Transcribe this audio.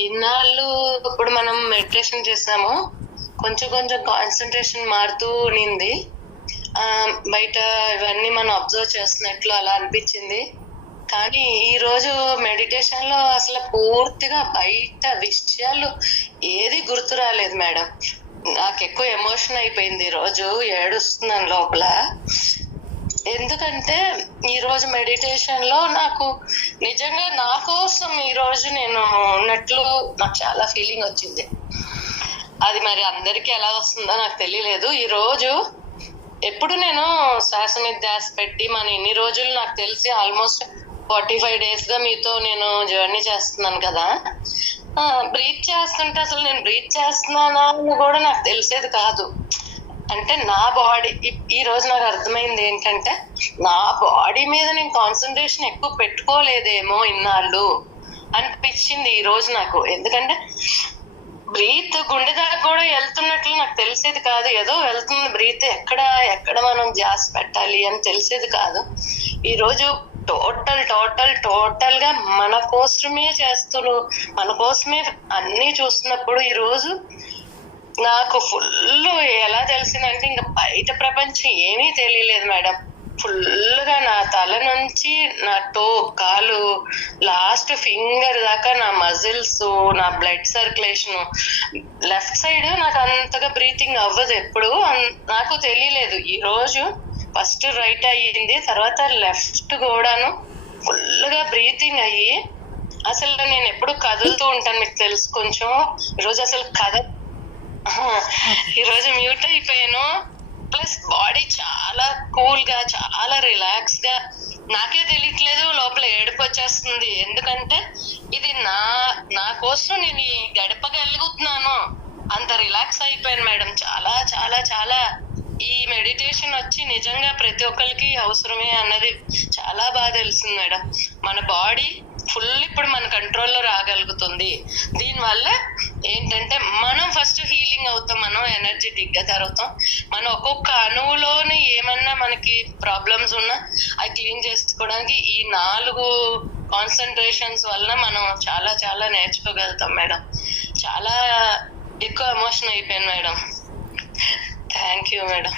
ఇన్నాళ్ళు ఇప్పుడు మనం మెడిటేషన్ చేసాము కొంచెం కొంచెం కాన్సన్ట్రేషన్ మారుతూ ఉన్నింది బయట ఇవన్నీ మనం అబ్జర్వ్ చేస్తున్నట్లు అలా అనిపించింది. కానీ ఈ రోజు మెడిటేషన్లో అసలు పూర్తిగా బయట విషయాలు ఏది గుర్తు రాలేదు మేడం. నాకు ఎక్కువ ఎమోషన్ అయిపోయింది ఈ రోజు. ఏడుస్తున్నాను లోపల. ఎందుకంటే ఈ రోజు మెడిటేషన్లో నాకు నిజంగా నా కోసం ఈ రోజు నేను ఉన్నట్లు నాకు చాలా ఫీలింగ్ వచ్చింది. అది మరి అందరికీ ఎలా వస్తుందో నాకు తెలియలేదు. ఈ రోజు ఎప్పుడు నేను శ్వాస మీద ధ్యాస పెట్టి మన ఇన్ని రోజులు నాకు తెలిసి ఆల్మోస్ట్ ఫార్టీ ఫైవ్ డేస్గా మీతో నేను జర్నీ చేస్తున్నాను కదా. బ్రీత్ చేస్తుంటే అసలు నేను బ్రీత్ చేస్తున్నానా అని కూడా నాకు తెలిసేది కాదు. అంటే నా బాడీ ఈ రోజు నాకు అర్థమైంది ఏంటంటే నా బాడీ మీద నేను కాన్సన్ట్రేషన్ ఎక్కువ పెట్టుకోలేదేమో ఇన్నాళ్ళు అనిపించింది ఈ రోజు నాకు. ఎందుకంటే బ్రీత్ గుండె దాకా కూడా వెళ్తున్నట్లు నాకు తెలిసేది కాదు. ఏదో వెళ్తుంది బ్రీత్ ఎక్కడ ఎక్కడ మనం జాస్ పెట్టాలి అని తెలిసేది కాదు. ఈ రోజు టోటల్ టోటల్ టోటల్గా మన కోసమే చేస్తున్నారు మన కోసమే అన్ని చూస్తున్నప్పుడు ఈ రోజు నాకు ఫుల్ ఎలా తెలిసిందంటే ఇంకా బయట ప్రపంచం ఏమీ తెలియలేదు మేడం. ఫుల్గా నా తల నుంచి నా టో కాలు లాస్ట్ ఫింగర్ దాకా నా మజిల్స్ నా బ్లడ్ సర్క్యులేషన్ లెఫ్ట్ సైడ్ నాకు అంతగా బ్రీతింగ్ అవ్వదు ఎప్పుడు. అన్- నాకు తెలియలేదు. ఈ రోజు ఫస్ట్ రైట్ అయ్యింది తర్వాత లెఫ్ట్ కూడాను ఫుల్గా బ్రీతింగ్ అయ్యి అసలు నేను ఎప్పుడు కదులుతూ ఉంటాను మీకు తెలుసు కొంచెం. ఈరోజు అసలు కద ఈరోజు మ్యూట్ అయిపోయాను. ప్లస్ బాడీ చాలా కూల్గా చాలా రిలాక్స్గా. నాకే తెలియట్లేదు లోపల ఏడుపు వచ్చేస్తుంది. ఎందుకంటే ఇది నా నా కోసం నేను గడపగలుగుతున్నాను అంత రిలాక్స్ అయిపోయాను మేడం. చాలా చాలా చాలా. ఈ మెడిటేషన్ వచ్చి నిజంగా ప్రతి ఒక్కరికి అవసరమే అన్నది చాలా బాగా తెలిసింది మేడం. మన బాడీ ఫుల్ ఇప్పుడు మన కంట్రోల్లో రాగలుగుతుంది. దీనివల్ల ఏంటంటే మనం ఫస్ట్ హీలింగ్ అవుతాం మనం ఎనర్జెటిక్గా జరుగుతాం మనం ఒక్కొక్క అణువులోని ఏమన్నా మనకి ప్రాబ్లమ్స్ ఉన్నా అవి క్లీన్ చేసుకోవడానికి ఈ నాలుగు కాన్సన్ట్రేషన్స్ వలన మనం చాలా చాలా నేర్చుకోగలుగుతాం మేడం. చాలా ఎక్కువ ఎమోషన్ అయిపోయాను మేడం. Thank you madam.